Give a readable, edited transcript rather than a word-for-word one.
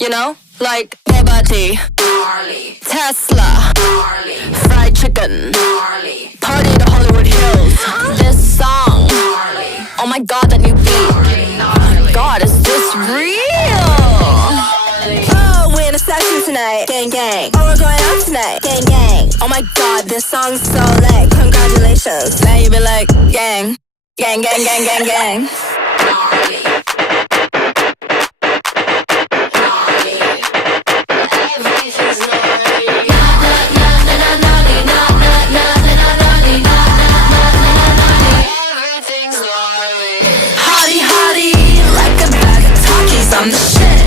You know, like Liberty, Tesla, fried chicken, party in the Hollywood Hills. This song, oh my god, that new beat. Oh my god, is this real? Oh, we're in a section tonight, gang gang. Oh, we're going out tonight, gang gang. Oh my god, this song's so lit. Congratulations. Now you be like, gang, gang, gang, gang, gang, gang.